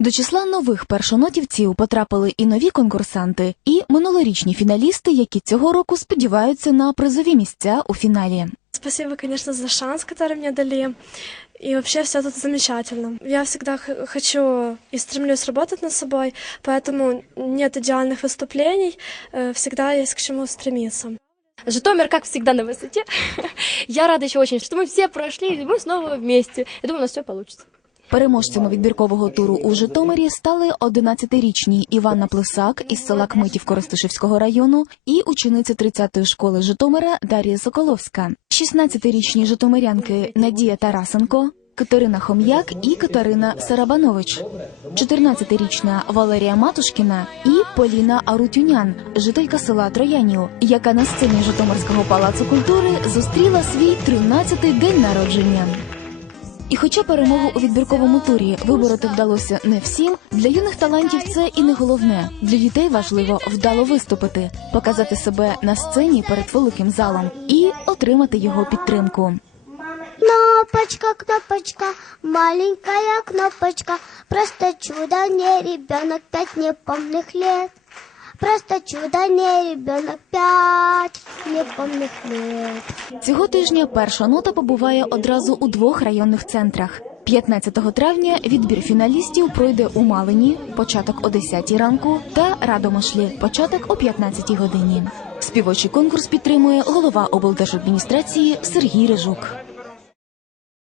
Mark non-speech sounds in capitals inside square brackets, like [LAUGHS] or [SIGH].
До числа нових першонотівців потрапили і нові конкурсанти, і минулорічні фіналісти, які цього року сподіваються на призові місця у фіналі. Спасибо, конечно, за шанс, который мне дали. И вообще все тут замечательно. Я всегда х- хочу и стремлюсь работать над собой, поэтому нет идеальных выступлений, э, всегда есть к чему стремиться. Житомир, как всегда, на высоте. [LAUGHS] Я рада еще очень, что мы все прошли, и мы снова вместе. Я думаю, у нас все получится. Переможцями відбіркового туру у Житомирі стали 11-річні Іванна Плесак із села Кмитів Коростишівського району і учениця 30-ї школи Житомира Дар'я Соколовська, 16-річні житомирянки Надія Тарасенко, Катерина Хом'як і Катерина Сарабанович, 14-річна Валерія Матушкіна і Поліна Арутюнян, жителька села Троянів, яка на сцені Житомирського палацу культури зустріла свій 13-й день народження. І хоча перемогу у відбірковому турі вибороти вдалося не всім, для юних талантів це і не головне. Для дітей важливо вдало виступити, показати себе на сцені перед великим залом і отримати його підтримку. Кнопочка, кнопочка, маленькая кнопочка, просто чудо, не ребенок, пять неполных лет. Просто чудо, ребенок, пять неполных лет. Цього тижня перша нота побуває одразу у двох районних центрах. 15 травня відбір фіналістів пройде у Малині, початок о 10 ранку, та Радомишлі, початок о 15 годині. Співочий конкурс підтримує голова облдержадміністрації Сергій Рижук.